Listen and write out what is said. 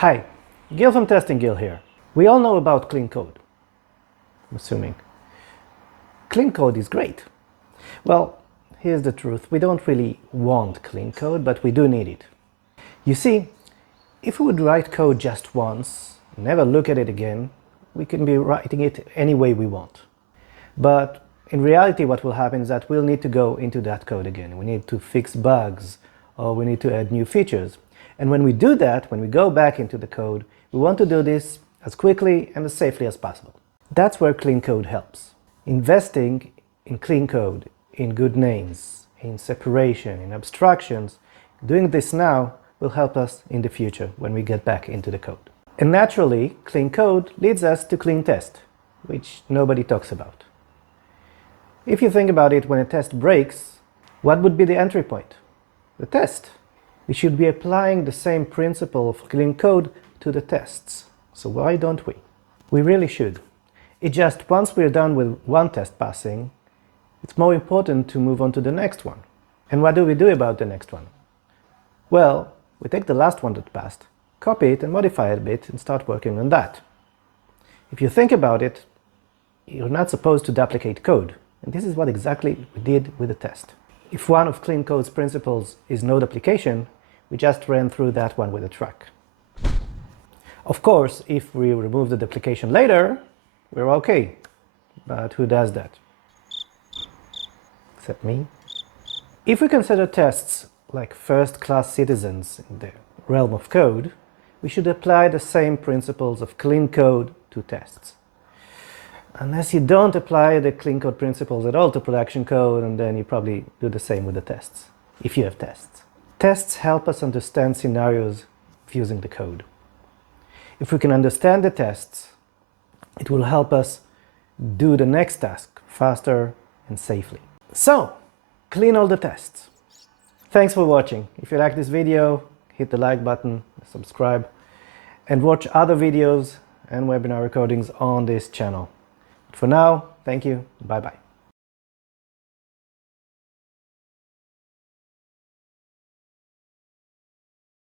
Hi, Gil from Testing Gil here. We all know about clean code, I'm assuming. Clean code is great. Well, here's the truth. We don't really want clean code, but we do need it. You see, if we would write code just once, never look at it again, we can be writing it any way we want. But in reality, what will happen is that we'll need to go into that code again. We need to fix bugs, or we need to add new features. And when we do that, when we go back into the code, we want to do this as quickly and as safely as possible. That's where clean code helps. Investing in clean code, in good names, in separation, in abstractions, doing this now will help us in the future when we get back into the code. And naturally, clean code leads us to clean test, which nobody talks about. If you think about it, when a test breaks, what would be the entry point? The test. We should be applying the same principle of clean code to the tests. So why don't we? We really should. It's just once we're done with one test passing, it's more important to move on to the next one. And what do we do about the next one? Well, we take the last one that passed, copy it and modify it a bit and start working on that. If you think about it, you're not supposed to duplicate code. And this is what exactly we did with the test. If one of clean code's principles is no duplication, we just ran through that one with a truck. Of course, if we remove the duplication later, we're okay. But who does that? Except me. If we consider tests like first-class citizens in the realm of code, we should apply the same principles of clean code to tests. Unless you don't apply the clean code principles at all to production code, and then you probably do the same with the tests, if you have tests. Tests help us understand scenarios of using the code. If we can understand the tests, it will help us do the next task faster and safely. So, clean all the tests. Thanks for watching. If you like this video, hit the like button, subscribe, and watch other videos and webinar recordings on this channel. For now, thank you. Bye-bye.